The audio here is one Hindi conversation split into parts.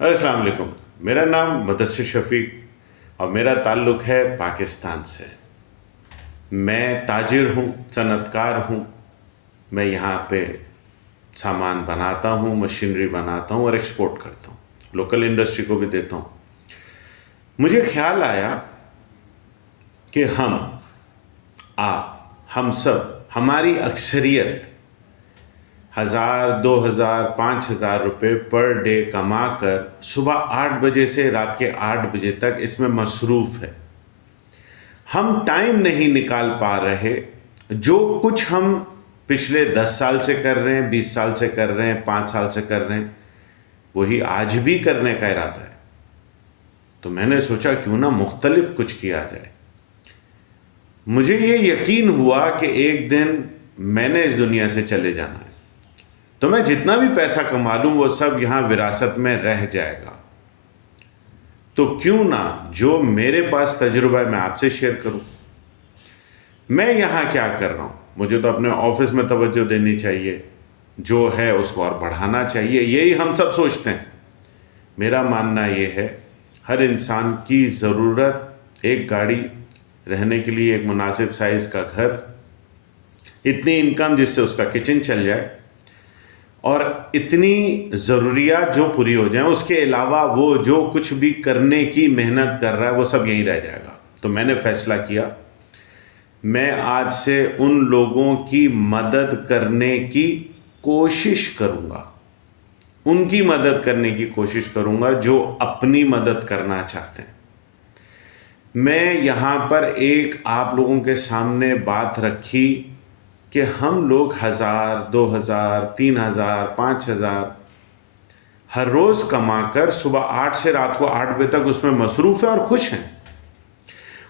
अस्सलाम वालेकुम। मेरा नाम मुदस्सिर शफ़ीक और मेरा ताल्लुक़ है पाकिस्तान से। मैं ताजिर हूँ, सनअतकार हूँ। मैं यहाँ पे सामान बनाता हूँ, मशीनरी बनाता हूँ और एक्सपोर्ट करता हूँ। लोकल इंडस्ट्री को भी देता हूँ। मुझे ख़्याल आया कि हम सब, हमारी अक्सरियत 1000, 2000, 5000 रुपये पर डे कमा कर सुबह 8 बजे से रात के 8 बजे तक इसमें मसरूफ़ है। हम टाइम नहीं निकाल पा रहे। जो कुछ हम पिछले 10 साल से कर रहे हैं, 20 साल से कर रहे हैं, 5 साल से कर रहे हैं, वही आज भी करने का इरादा है। तो मैंने सोचा क्यों ना मुख्तलिफ कुछ किया जाए। मुझे ये यकीन हुआ कि एक दिन मैंने इस दुनिया से चले जाना है, तो मैं जितना भी पैसा कमा लूँ वो सब यहाँ विरासत में रह जाएगा। तो क्यों ना जो मेरे पास तजुर्बा है मैं आपसे शेयर करूं। मैं यहाँ क्या कर रहा हूँ, मुझे तो अपने ऑफिस में तवज्जो देनी चाहिए, जो है उसको और बढ़ाना चाहिए, यही हम सब सोचते हैं। मेरा मानना ये है, हर इंसान की ज़रूरत एक गाड़ी, रहने के लिए एक मुनासिब साइज़ का घर, इतनी इनकम जिससे उसका किचन चल जाए और इतनी ज़रूरियात जो पूरी हो जाएं, उसके अलावा वो जो कुछ भी करने की मेहनत कर रहा है वो सब यहीं रह जाएगा। तो मैंने फ़ैसला किया, मैं आज से उन लोगों की मदद करने की कोशिश करूँगा, उनकी मदद करने की कोशिश करूँगा जो अपनी मदद करना चाहते हैं। मैं यहाँ पर एक आप लोगों के सामने बात रखी कि हम लोग 1000, 2000, 3000, 5000 हर रोज़ कमाकर सुबह 8 से रात को 8 बजे तक उसमें मसरूफ़ है और खुश हैं।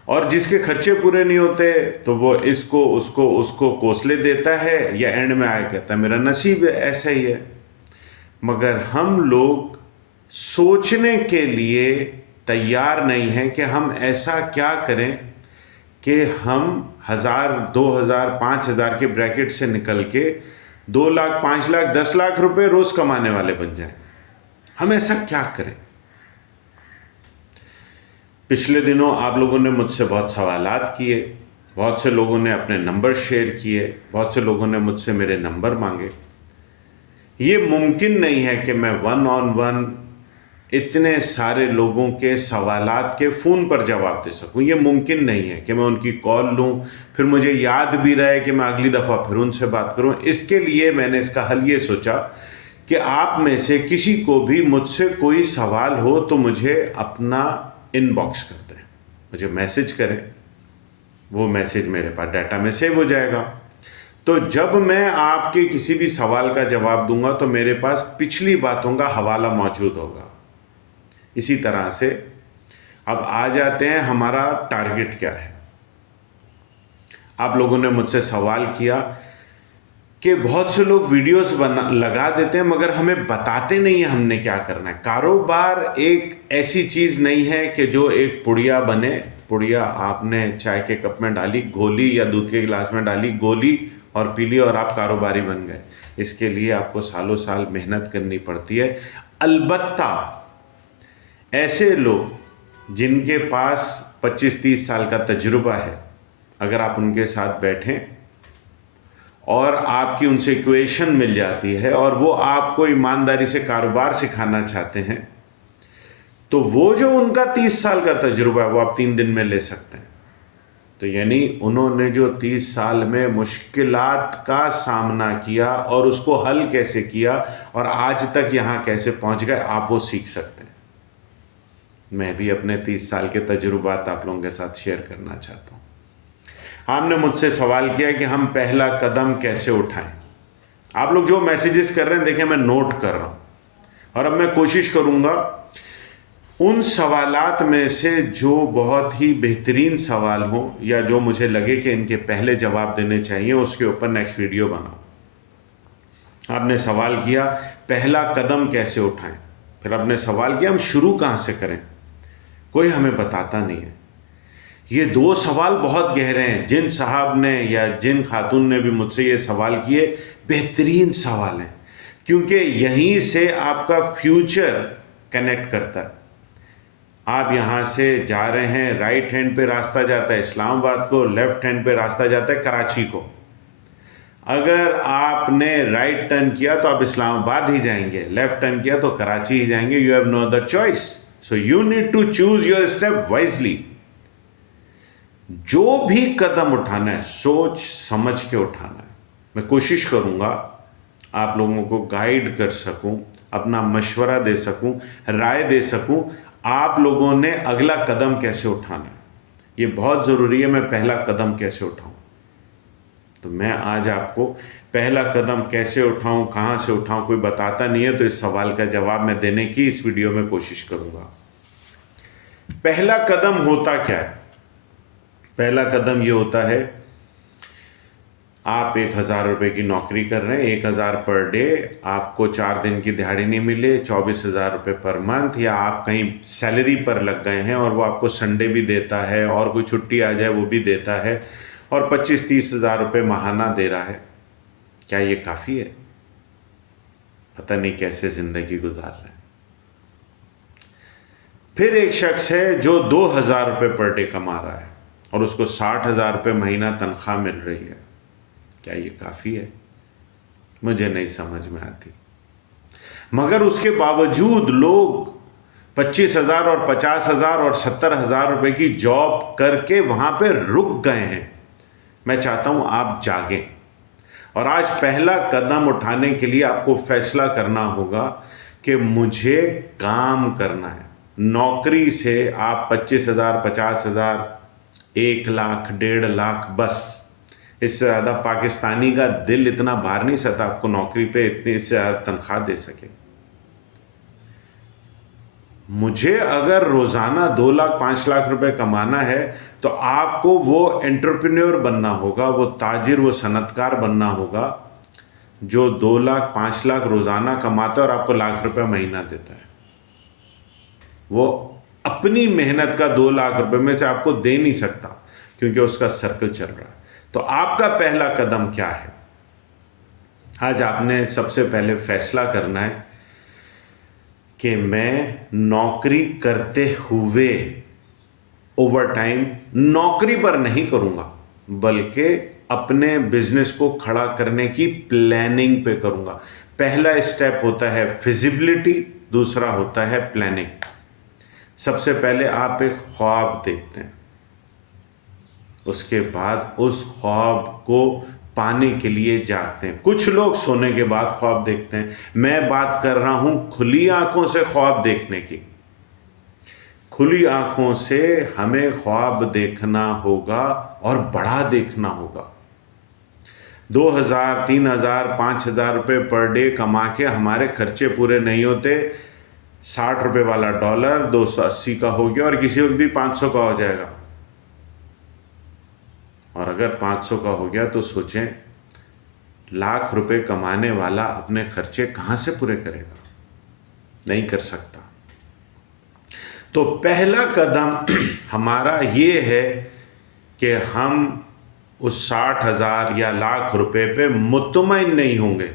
और जिसके खर्चे पूरे नहीं होते तो वो इसको उसको कोसले देता है या एंड में आके कहता है मेरा नसीब है, ऐसा ही है। मगर हम लोग सोचने के लिए तैयार नहीं हैं कि हम ऐसा क्या करें कि हम 1000, 2000, 5000 के ब्रैकेट से निकल के 2 लाख, 5 लाख, 10 लाख रुपए रोज कमाने वाले बन जाएं। हम ऐसा क्या करें? पिछले दिनों आप लोगों ने मुझसे बहुत सवालात किए, बहुत से लोगों ने अपने नंबर शेयर किए, बहुत से लोगों ने मुझसे मेरे नंबर मांगे। ये मुमकिन नहीं है कि मैं 1 on 1 इतने सारे लोगों के सवालात के फ़ोन पर जवाब दे सकूं। ये मुमकिन नहीं है कि मैं उनकी कॉल लूं, फिर मुझे याद भी रहे कि मैं अगली दफ़ा फिर उनसे बात करूं। इसके लिए मैंने इसका हल ये सोचा कि आप में से किसी को भी मुझसे कोई सवाल हो तो मुझे अपना इनबॉक्स कर दें, मुझे मैसेज करें, वो मैसेज मेरे पास डाटा में सेव हो जाएगा। तो जब मैं आपके किसी भी सवाल का जवाब दूंगा तो मेरे पास पिछली बातों का हवाला मौजूद होगा। इसी तरह से अब आ जाते हैं हमारा टारगेट क्या है। आप लोगों ने मुझसे सवाल किया कि बहुत से लोग वीडियोस लगा देते हैं मगर हमें बताते नहीं है हमने क्या करना है। कारोबार एक ऐसी चीज़ नहीं है कि जो एक पुड़िया बने, पुड़िया आपने चाय के कप में डाली, घोली, या दूध के गिलास में डाली, गोली और पी ली और आप कारोबारी बन गए। इसके लिए आपको सालों साल मेहनत करनी पड़ती है। अलबत्ता ऐसे लोग जिनके पास 25-30 साल का तजुर्बा है, अगर आप उनके साथ बैठें और आपकी उनसे इक्वेशन मिल जाती है और वो आपको ईमानदारी से कारोबार सिखाना चाहते हैं, तो वो जो उनका 30 साल का तजुर्बा है वो आप 3 दिन में ले सकते हैं। तो यानी उन्होंने जो 30 साल में मुश्किलात का सामना किया और उसको हल कैसे किया और आज तक यहाँ कैसे पहुँच गए, आप वो सीख सकते हैं। मैं भी अपने 30 साल के तजुर्बात आप लोगों के साथ शेयर करना चाहता हूँ। आपने मुझसे सवाल किया कि हम पहला कदम कैसे उठाएं। आप लोग जो मैसेजेस कर रहे हैं देखें, मैं नोट कर रहा हूँ और अब मैं कोशिश करूँगा उन सवालात में से जो बहुत ही बेहतरीन सवाल हो या जो मुझे लगे कि इनके पहले जवाब देने चाहिए, उसके ऊपर नेक्स्ट वीडियो बनाओ। आपने सवाल किया पहला कदम कैसे उठाएं, फिर आपने सवाल किया हम शुरू कहाँ से करें। कोई हमें बताता नहीं है। ये 2 सवाल बहुत गहरे हैं। जिन साहब ने या जिन खातून ने भी मुझसे ये सवाल किए, बेहतरीन सवाल हैं, क्योंकि यहीं से आपका फ्यूचर कनेक्ट करता है। आप यहाँ से जा रहे हैं, राइट हैंड पे रास्ता जाता है इस्लामाबाद को, लेफ्ट हैंड पे रास्ता जाता है कराची को। अगर आपने राइट टर्न किया तो आप इस्लामाबाद ही जाएंगे, लेफ्ट टर्न किया तो कराची ही जाएंगे। You have no other choice, so you need to choose your step wisely. जो भी कदम उठाना है सोच समझ के उठाना है। मैं कोशिश करूंगा आप लोगों को गाइड कर सकूं, अपना मशवरा दे सकूं, राय दे सकूं, आप लोगों ने अगला कदम कैसे उठाना है। ये बहुत ज़रूरी है, मैं पहला कदम कैसे उठाऊं। तो मैं आज आपको पहला कदम कैसे उठाऊं, कहां से उठाऊं, कोई बताता नहीं है, तो इस सवाल का जवाब मैं देने की इस वीडियो में कोशिश करूंगा। पहला कदम होता क्या है? पहला कदम ये होता है, आप 1,000 रुपये की नौकरी कर रहे हैं, 1,000 पर डे, आपको 4 दिन की दिहाड़ी नहीं मिले, 24,000 रुपये पर मंथ, या आप कहीं सैलरी पर लग गए हैं और वो आपको संडे भी देता है और कोई छुट्टी आ जाए वो भी देता है और 25-30 हज़ार रुपये माहाना दे रहा है। क्या ये काफ़ी है? पता नहीं कैसे ज़िंदगी गुजार रहे हैं। फिर एक शख्स है जो 2,000 रुपये पर डे कमा रहा है और उसको 60,000 रुपये महीना तनख्वाह मिल रही है। क्या ये काफ़ी है? मुझे नहीं समझ में आती। मगर उसके बावजूद लोग 25,000 और 50,000 और 70,000 रुपये की जॉब करके वहां पे रुक गए हैं। मैं चाहता हूं आप जागें और आज पहला कदम उठाने के लिए आपको फैसला करना होगा कि मुझे काम करना है। नौकरी से आप 25,000, 50,000, 1 लाख, 1.5 लाख, बस इससे ज़्यादा पाकिस्तानी का दिल इतना भार नहीं सकता आपको नौकरी पे इतनी इससे ज़्यादा तनख्वाह दे सके। मुझे अगर रोज़ाना 2 लाख 5 लाख रुपए कमाना है तो आपको वो एंटरप्रेन्योर बनना होगा, वो ताजिर, वो सनतकार बनना होगा जो 2 लाख 5 लाख रोज़ाना कमाता है और आपको लाख रुपए महीना देता है। वो अपनी मेहनत का 2 लाख रुपए में से आपको दे नहीं सकता क्योंकि उसका सर्कल चल रहा है। तो आपका पहला कदम क्या है? आज आपने सबसे पहले फैसला करना है कि मैं नौकरी करते हुए ओवर टाइम नौकरी पर नहीं करूंगा, बल्कि अपने बिजनेस को खड़ा करने की प्लानिंग पे करूंगा। पहला स्टेप होता है फिजिबिलिटी, दूसरा होता है प्लानिंग। सबसे पहले आप एक ख्वाब देखते हैं, उसके बाद उस ख्वाब को पाने के लिए जागते हैं। कुछ लोग सोने के बाद ख्वाब देखते हैं, मैं बात कर रहा हूं खुली आंखों से ख्वाब देखने की। खुली आंखों से हमें ख्वाब देखना होगा और बड़ा देखना होगा। 2,000, 3,000, 5,000 रुपये पर डे कमा के हमारे खर्चे पूरे नहीं होते। 60 रुपये वाला डॉलर 280 का हो गया और किसी वक्त भी 500 का हो जाएगा। और अगर 500 का हो गया तो सोचें, लाख रुपए कमाने वाला अपने खर्चे कहां से पूरे करेगा? नहीं कर सकता। तो पहला कदम हमारा ये है कि हम उस 60,000 या लाख रुपए पे मुतमईन नहीं होंगे।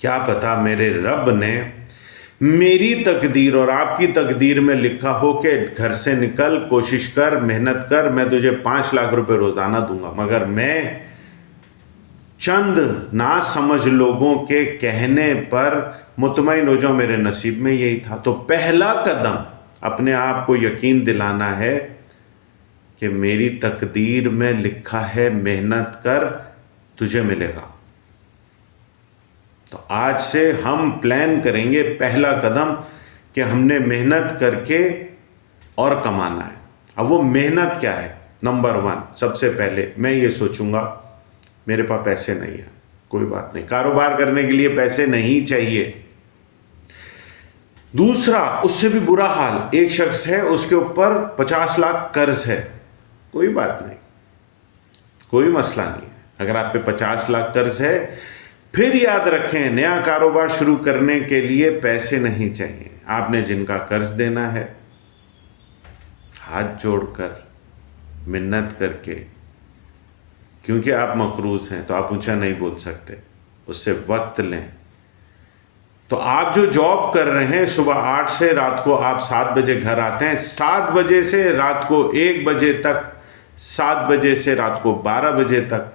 क्या पता मेरे रब ने मेरी तकदीर और आपकी तकदीर में लिखा हो कि घर से निकल, कोशिश कर, मेहनत कर, मैं तुझे 5 लाख रुपए रोजाना दूंगा। मगर मैं चंद ना समझ लोगों के कहने पर मुतमईन हो जाऊं, मेरे नसीब में यही था। तो पहला कदम अपने आप को यकीन दिलाना है कि मेरी तकदीर में लिखा है मेहनत कर, तुझे मिलेगा। तो आज से हम प्लान करेंगे पहला कदम कि हमने मेहनत करके और कमाना है। अब वो मेहनत क्या है? नंबर 1, सबसे पहले मैं ये सोचूंगा मेरे पास पैसे नहीं है, कोई बात नहीं, कारोबार करने के लिए पैसे नहीं चाहिए। दूसरा, उससे भी बुरा हाल, एक शख्स है उसके ऊपर 50 लाख कर्ज है, कोई बात नहीं, कोई मसला नहीं है। अगर आप पे 50 लाख कर्ज है, फिर याद रखें नया कारोबार शुरू करने के लिए पैसे नहीं चाहिए। आपने जिनका कर्ज देना है, हाथ जोड़कर मिन्नत करके, क्योंकि आप मकरूज हैं तो आप ऊंचा नहीं बोल सकते, उससे वक्त लें, तो आप जो जॉब कर रहे हैं, सुबह 8 से रात को आप 7 बजे घर आते हैं, 7 बजे से रात को 1 बजे तक, 7 बजे से रात को 12 बजे तक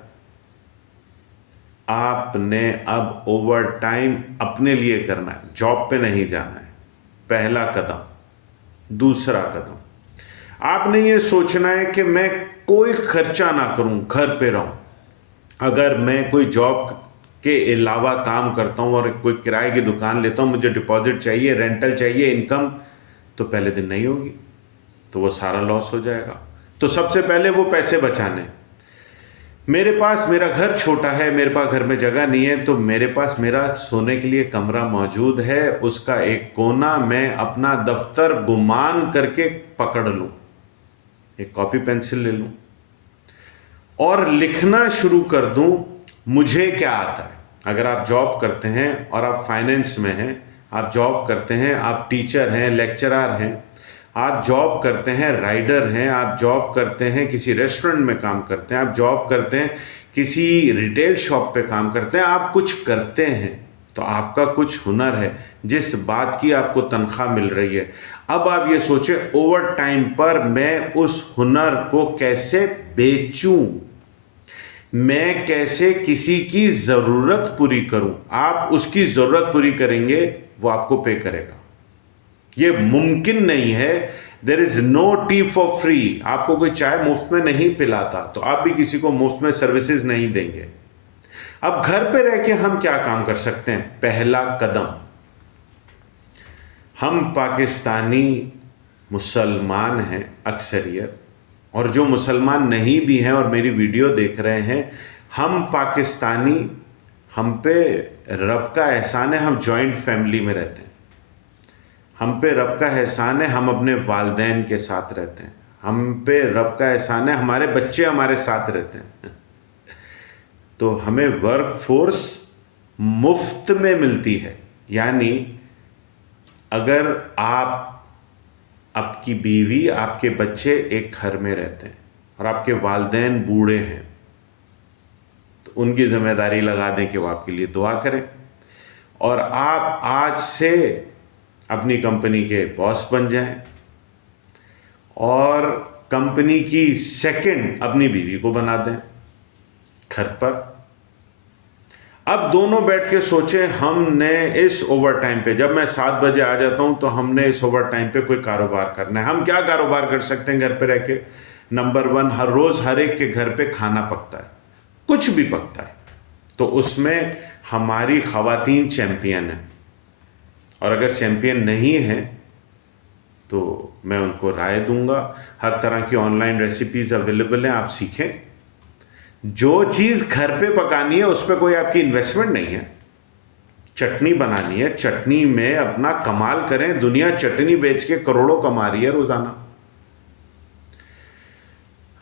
आपने अब ओवर टाइम अपने लिए करना है, जॉब पे नहीं जाना है। पहला कदम। दूसरा कदम, आपने ये सोचना है कि मैं कोई खर्चा ना करूं, घर पे रहूं। अगर मैं कोई जॉब के अलावा काम करता हूं और कोई किराए की दुकान लेता हूं, मुझे डिपॉजिट चाहिए, रेंटल चाहिए, इनकम, तो पहले दिन नहीं होगी, तो वो सारा लॉस हो जाएगा। तो सबसे पहले वो पैसे बचाने। मेरे पास, मेरा घर छोटा है, मेरे पास घर में जगह नहीं है, तो मेरे पास मेरा सोने के लिए कमरा मौजूद है, उसका एक कोना मैं अपना दफ्तर गुमान करके पकड़ लूं, एक कॉपी पेंसिल ले लूं और लिखना शुरू कर दूं मुझे क्या आता है। अगर आप जॉब करते हैं और आप फाइनेंस में हैं, आप जॉब करते हैं, आप टीचर हैं, लेक्चरर हैं, आप जॉब करते हैं, राइडर हैं, आप जॉब करते हैं, किसी रेस्टोरेंट में काम करते हैं, आप जॉब करते हैं, किसी रिटेल शॉप पे काम करते हैं, आप कुछ करते हैं, तो आपका कुछ हुनर है जिस बात की आपको तनख्वाह मिल रही है। अब आप ये सोचें, ओवर टाइम पर मैं उस हुनर को कैसे बेचूं, मैं कैसे किसी की ज़रूरत पूरी करूं। आप उसकी ज़रूरत पूरी करेंगे, वो आपको पे करेगा। ये मुमकिन नहीं है। There is no tea for free. आपको कोई चाय मुफ्त में नहीं पिलाता, तो आप भी किसी को मुफ्त में सर्विसेज नहीं देंगे। अब घर पे रह के हम क्या काम कर सकते हैं? पहला कदम, हम पाकिस्तानी मुसलमान हैं अक्सरियत, और जो मुसलमान नहीं भी हैं और मेरी वीडियो देख रहे हैं, हम पाकिस्तानी, हम पे रब का एहसान है, हम जॉइंट फैमिली में रहते हैं। हम पे रब का एहसान है, हम अपने वालिदैन के साथ रहते हैं। हम पे रब का एहसान है, हमारे बच्चे हमारे साथ रहते हैं। तो हमें वर्क फोर्स मुफ्त में मिलती है। यानी अगर आपकी बीवी, आपके बच्चे एक घर में रहते हैं और आपके वालिदैन बूढ़े हैं, तो उनकी जिम्मेदारी लगा दें कि वो आपके लिए दुआ करें, और आप आज से अपनी कंपनी के बॉस बन जाएं और कंपनी की सेकंड अपनी बीवी को बना दें घर पर। अब दोनों बैठ के सोचें, हमने इस ओवर टाइम पे, जब मैं 7 बजे आ जाता हूं तो हमने इस ओवर टाइम पे कोई कारोबार करना है। हम क्या कारोबार कर सकते हैं घर पे रह के? नंबर 1, हर रोज हर एक के घर पे खाना पकता है, कुछ भी पकता है, तो उसमें हमारी खवातीन चैंपियन है, और अगर चैंपियन नहीं है तो मैं उनको राय दूंगा। हर तरह की ऑनलाइन रेसिपीज अवेलेबल हैं, आप सीखें। जो चीज़ घर पे पकानी है उस पर कोई आपकी इन्वेस्टमेंट नहीं है। चटनी बनानी है, चटनी में अपना कमाल करें। दुनिया चटनी बेच के करोड़ों कमा रही है रोजाना।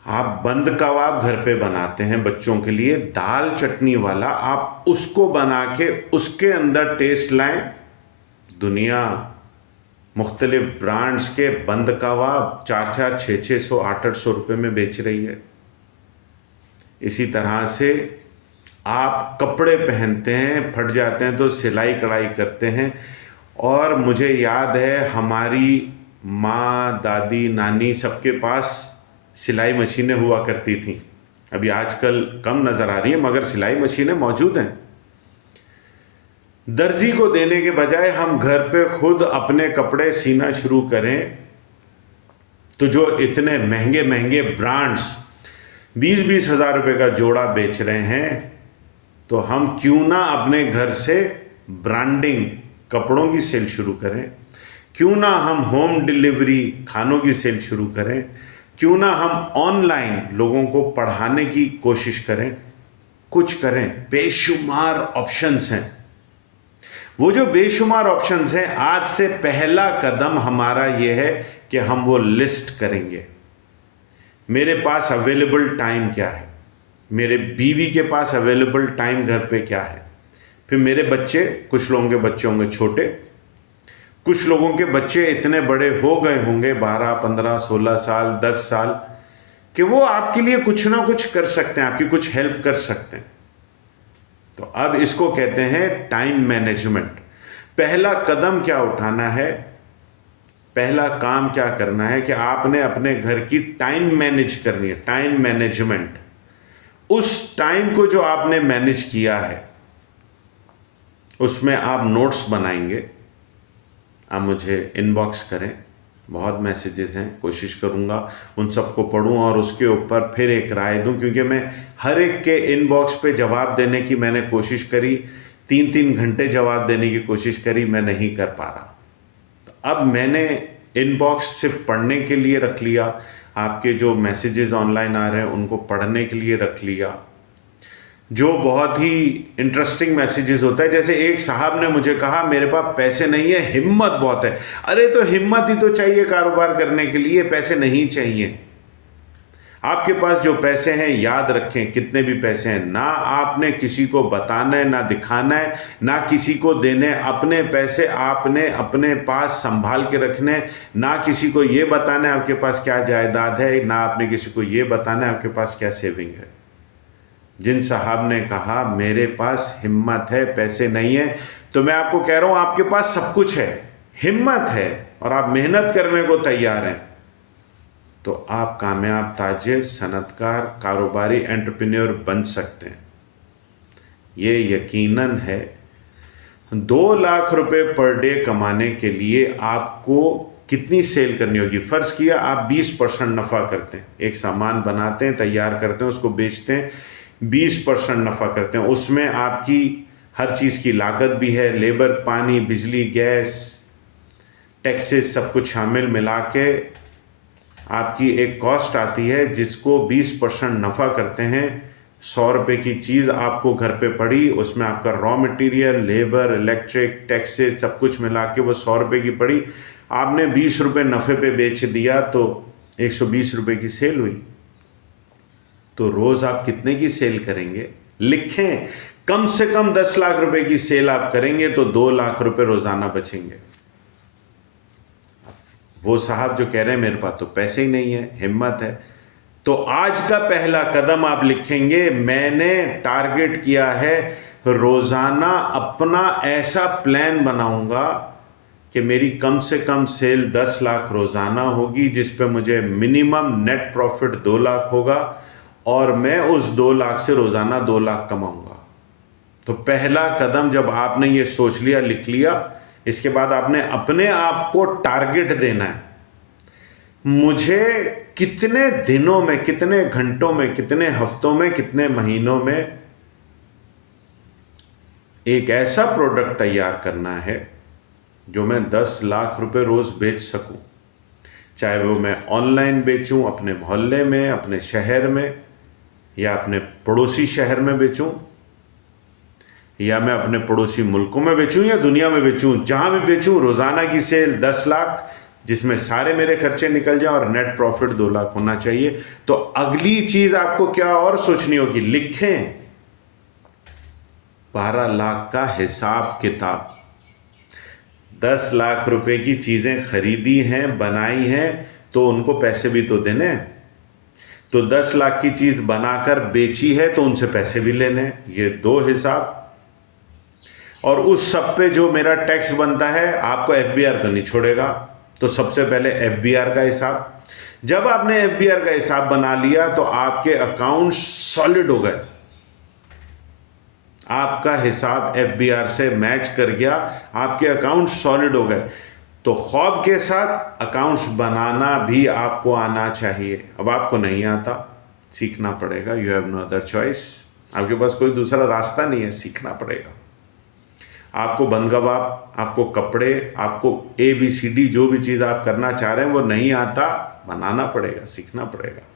आप बंद कबाब घर पे बनाते हैं बच्चों के लिए, दाल चटनी वाला, आप उसको बना के उसके अंदर टेस्ट लाएं। दुनिया मुख्तलिफ ब्रांड्स के बंद कबाब 400, 600, 800 रुपये में बेच रही है। इसी तरह से आप कपड़े पहनते हैं, फट जाते हैं तो सिलाई कढ़ाई करते हैं। और मुझे याद है हमारी माँ, दादी, नानी सबके पास सिलाई मशीनें हुआ करती थीं। अभी आजकल कम नज़र आ रही है, मगर सिलाई मशीनें मौजूद हैं। दर्जी को देने के बजाय हम घर पे खुद अपने कपड़े सीना शुरू करें, तो जो इतने महंगे महंगे ब्रांड्स 20-20 हज़ार रुपये का जोड़ा बेच रहे हैं, तो हम क्यों ना अपने घर से ब्रांडिंग कपड़ों की सेल शुरू करें? क्यों ना हम होम डिलीवरी खानों की सेल शुरू करें? क्यों ना हम ऑनलाइन लोगों को पढ़ाने की कोशिश करें? कुछ करें। बेशुमार ऑप्शंस हैं। वो जो बेशुमार ऑप्शंस हैं, आज से पहला कदम हमारा ये है कि हम वो लिस्ट करेंगे। मेरे पास अवेलेबल टाइम क्या है, मेरे बीवी के पास अवेलेबल टाइम घर पे क्या है, फिर मेरे बच्चे, कुछ लोगों के बच्चे होंगे छोटे, कुछ लोगों के बच्चे इतने बड़े हो गए होंगे 12, 15, 16 साल, 10 साल, कि वो आपके लिए कुछ ना कुछ कर सकते हैं, आपकी कुछ हेल्प कर सकते हैं। तो अब इसको कहते हैं टाइम मैनेजमेंट। पहला कदम क्या उठाना है, पहला काम क्या करना है कि आपने अपने घर की टाइम मैनेज करनी है, टाइम मैनेजमेंट। उस टाइम को जो आपने मैनेज किया है उसमें आप नोट्स बनाएंगे, आप मुझे इनबॉक्स करें, बहुत मैसेजेस हैं, कोशिश करूंगा उन सबको पढूं और उसके ऊपर फिर एक राय दूं, क्योंकि मैं हर एक के इनबॉक्स पे जवाब देने की मैंने कोशिश करी, 3-3 घंटे जवाब देने की कोशिश करी, मैं नहीं कर पा रहा। तो अब मैंने इनबॉक्स सिर्फ पढ़ने के लिए रख लिया, आपके जो मैसेजेस ऑनलाइन आ रहे हैं उनको पढ़ने के लिए रख लिया। जो बहुत ही इंटरेस्टिंग मैसेजेस होता है, जैसे एक साहब ने मुझे कहा मेरे पास पैसे नहीं है, हिम्मत बहुत है। अरे तो हिम्मत ही तो चाहिए कारोबार करने के लिए, पैसे नहीं चाहिए। आपके पास जो पैसे हैं, याद रखें कितने भी पैसे हैं, ना आपने किसी को बताना है, ना दिखाना है, ना किसी को देने। अपने पैसे आपने अपने पास संभाल के रखने, ना किसी को ये बताना है आपके पास क्या जायदाद है, ना आपने किसी को ये बताना है आपके पास क्या सेविंग है। जिन साहब ने कहा मेरे पास हिम्मत है, पैसे नहीं है, तो मैं आपको कह रहा हूं आपके पास सब कुछ है, हिम्मत है और आप मेहनत करने को तैयार हैं, तो आप कामयाब ताजिर, सनतकार, कारोबारी, एंटरप्रेन्योर बन सकते हैं। ये यकीनन है। 2 लाख रुपए पर डे कमाने के लिए आपको कितनी सेल करनी होगी? फर्ज किया आप 20% नफा करते हैं, एक सामान बनाते हैं, तैयार करते हैं, उसको बेचते हैं, 20% नफा करते हैं, उसमें आपकी हर चीज़ की लागत भी है, लेबर, पानी, बिजली, गैस, टैक्सेस, सब कुछ शामिल मिला के आपकी एक कॉस्ट आती है, जिसको 20% नफा करते हैं। 100 रुपये की चीज़ आपको घर पे पड़ी, उसमें आपका raw material, labour, electric, taxes सब कुछ मिला के वो 100 रुपये की पड़ी, आपने 20 रुपये नफ़े पे बेच दिया तो 120 रुपये की सेल हुई। तो रोज़ आप कितने की सेल करेंगे? लिखें, कम से कम 10 लाख रुपए की सेल आप करेंगे तो 2 लाख रुपए रोज़ाना बचेंगे। वो साहब जो कह रहे हैं मेरे पास तो पैसे ही नहीं है, हिम्मत है, तो आज का पहला कदम आप लिखेंगे, मैंने टारगेट किया है रोज़ाना अपना ऐसा प्लान बनाऊंगा कि मेरी कम से कम सेल 10 लाख रोज़ाना होगी, जिस पे मुझे मिनिमम नेट प्रॉफिट 2 लाख होगा और मैं उस 2 लाख से रोज़ाना 2 लाख कमाऊंगा। तो पहला कदम जब आपने ये सोच लिया, लिख लिया, इसके बाद आपने अपने आप को टारगेट देना है, मुझे कितने दिनों में, कितने घंटों में, कितने हफ्तों में, कितने महीनों में एक ऐसा प्रोडक्ट तैयार करना है जो मैं 10 लाख रुपए रोज बेच सकूं। चाहे वो मैं ऑनलाइन बेचूं, अपने मोहल्ले में, अपने शहर में, या अपने पड़ोसी शहर में बेचूं, या मैं अपने पड़ोसी मुल्कों में बेचूं या दुनिया में बेचूं, जहां भी बेचूं, रोजाना की सेल 10 लाख, जिसमें सारे मेरे खर्चे निकल जाए और नेट प्रॉफिट 2 लाख होना चाहिए। तो अगली चीज आपको क्या और सोचनी होगी? लिखें 12 लाख का हिसाब किताब। 10 लाख रुपए की चीजें खरीदी हैं, बनाई हैं, तो उनको पैसे भी तो देने हैं। तो 10 लाख की चीज बनाकर बेची है तो उनसे पैसे भी लेने हैं, ये 2 हिसाब। और उस सब पे जो मेरा टैक्स बनता है, आपको एफबीआर तो नहीं छोड़ेगा, तो सबसे पहले एफबीआर का हिसाब। जब आपने एफबीआर का हिसाब बना लिया तो आपके अकाउंट सॉलिड हो गए, आपका हिसाब एफबीआर से मैच कर गया, आपके अकाउंट सॉलिड हो गए। तो खौफ के साथ अकाउंट्स बनाना भी आपको आना चाहिए। अब आपको नहीं आता, सीखना पड़ेगा, you have no other choice, आपके पास कोई दूसरा रास्ता नहीं है, सीखना पड़ेगा। आपको बंदगवाब, आपको कपड़े, आपको ABCD जो भी चीज़ आप करना चाह रहे हैं वो नहीं आता, बनाना पड़ेगा, सीखना पड़ेगा।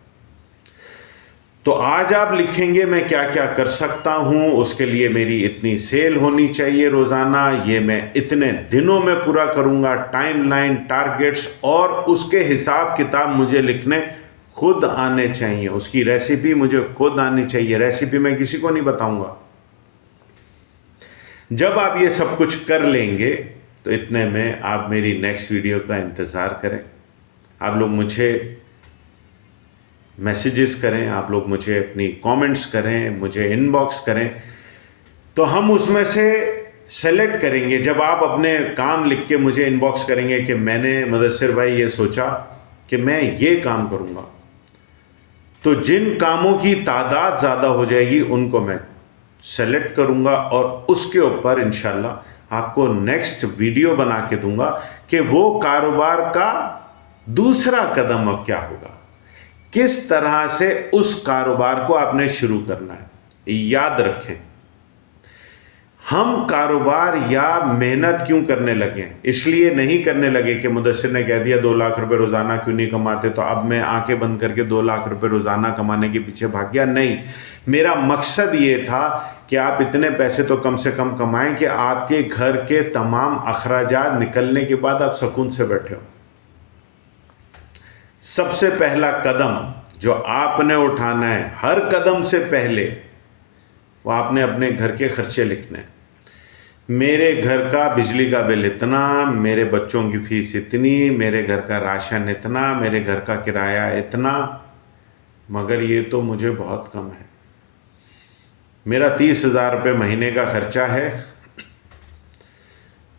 तो आज आप लिखेंगे मैं क्या क्या कर सकता हूं, उसके लिए मेरी इतनी सेल होनी चाहिए रोजाना, ये मैं इतने दिनों में पूरा करूंगा, टाइमलाइन, टारगेट्स, और उसके हिसाब किताब मुझे लिखने खुद आने चाहिए, उसकी रेसिपी मुझे खुद आनी चाहिए, रेसिपी मैं किसी को नहीं बताऊंगा। जब आप ये सब कुछ कर लेंगे तो इतने में आप मेरी नेक्स्ट वीडियो का इंतज़ार करें। आप लोग मुझे मैसेजेस करें, आप लोग मुझे अपनी कमेंट्स करें, मुझे इनबॉक्स करें, तो हम उसमें से सेलेक्ट करेंगे, जब आप अपने काम लिख के मुझे इनबॉक्स करेंगे कि मैंने मुदस्सिर भाई ये सोचा कि मैं ये काम करूँगा, तो जिन कामों की तादाद ज़्यादा हो जाएगी उनको मैं सेलेक्ट करूँगा और उसके ऊपर इंशाल्लाह आपको नेक्स्ट वीडियो बना के दूंगा कि वो कारोबार का दूसरा कदम अब क्या होगा, किस तरह से उस कारोबार को आपने शुरू करना है। याद रखें, हम कारोबार या मेहनत क्यों करने लगे, इसलिए नहीं करने लगे कि मुदस्सिर ने कह दिया 2 लाख रुपए रोज़ाना क्यों नहीं कमाते, तो अब मैं आंखें बंद करके 2 लाख रुपए रोज़ाना कमाने के पीछे भाग गया। नहीं, मेरा मकसद ये था कि आप इतने पैसे तो कम से कम कमाएं कि आपके घर के तमाम अखराजात निकलने के बाद आप सुकून से बैठे हो। सबसे पहला कदम जो आपने उठाना है, हर कदम से पहले, वो आपने अपने घर के खर्चे लिखने हैं। मेरे घर का बिजली का बिल इतना, मेरे बच्चों की फीस इतनी, मेरे घर का राशन इतना, मेरे घर का किराया इतना, मगर ये तो मुझे बहुत कम है। मेरा 30,000 रुपये महीने का खर्चा है,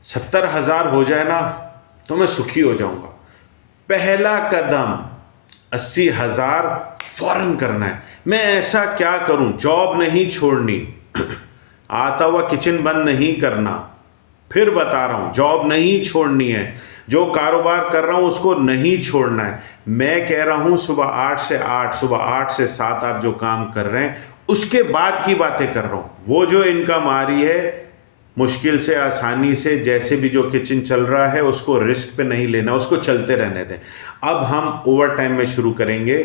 70,000 हो जाए ना तो मैं सुखी हो जाऊंगा। पहला कदम 80,000 फौरन करना है। मैं ऐसा क्या करूं, जॉब नहीं छोड़नी, आता हुआ किचन बंद नहीं करना, फिर बता रहा हूं जॉब नहीं छोड़नी है, जो कारोबार कर रहा हूं उसको नहीं छोड़ना है। मैं कह रहा हूं सुबह 8 से 8, सुबह 8 से 7 आप जो काम कर रहे हैं उसके बाद की बातें कर रहा हूं। वो जो इनकम आ रही है मुश्किल से आसानी से, जैसे भी जो किचन चल रहा है उसको रिस्क पे नहीं लेना, उसको चलते रहने दें। अब हम ओवर टाइम में शुरू करेंगे।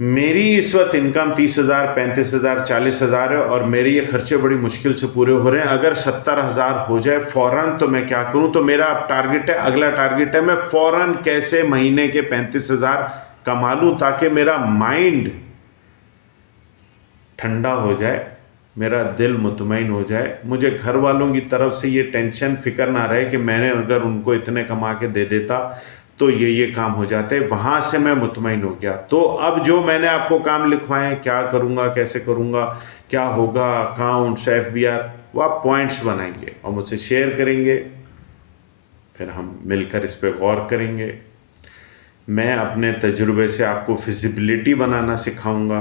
मेरी इस वक्त इनकम 30,000, 35,000, 40,000 है और मेरे ये खर्चे बड़ी मुश्किल से पूरे हो रहे हैं। अगर 70,000 हो जाए फौरन तो मैं क्या करूं, तो मेरा अब टारगेट है, अगला टारगेट है मैं फौरन कैसे महीने के 35,000 कमा लूं ताकि मेरा माइंड ठंडा हो जाए, मेरा दिल मुतमईन हो जाए, मुझे घर वालों की तरफ से ये टेंशन फिक्र ना रहे कि मैंने अगर उनको इतने कमा के दे देता तो ये काम हो जाते। वहाँ से मैं मुतमईन हो गया। तो अब जो मैंने आपको काम लिखवाए, क्या करूँगा, कैसे करूँगा, क्या होगा, अकाउंट्स, FBR, वो आप पॉइंट्स बनाएंगे और मुझसे शेयर करेंगे, फिर हम मिलकर इस पर गौर करेंगे। मैं अपने तजुर्बे से आपको फिजिबिलिटी बनाना सिखाऊंगा,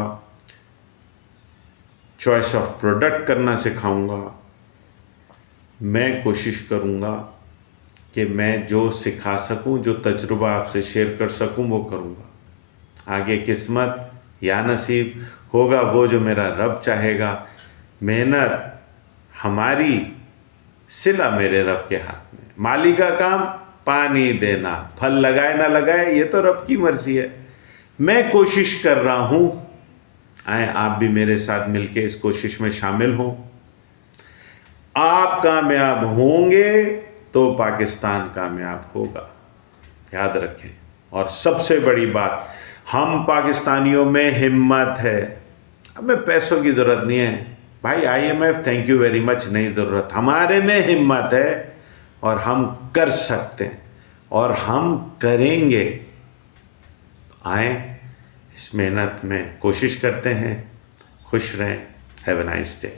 चॉइस ऑफ प्रोडक्ट करना सिखाऊंगा। मैं कोशिश करूँगा कि मैं जो सिखा सकूं, जो तजुर्बा आपसे शेयर कर सकूं, वो करूँगा। आगे किस्मत या नसीब होगा वो जो मेरा रब चाहेगा। मेहनत हमारी, सिला मेरे रब के हाथ में। माली का काम पानी देना, फल लगाए ना लगाए ये तो रब की मर्जी है। मैं कोशिश कर रहा हूँ, आए आप भी मेरे साथ मिलके इस कोशिश में शामिल हों। आप कामयाब होंगे तो पाकिस्तान कामयाब होगा, याद रखें। और सबसे बड़ी बात, हम पाकिस्तानियों में हिम्मत है। हमें पैसों की ज़रूरत नहीं है भाई, IMF thank you very much नहीं ज़रूरत, हमारे में हिम्मत है और हम कर सकते हैं और हम करेंगे। आए इस मेहनत में कोशिश करते हैं। खुश रहें। Have a nice day.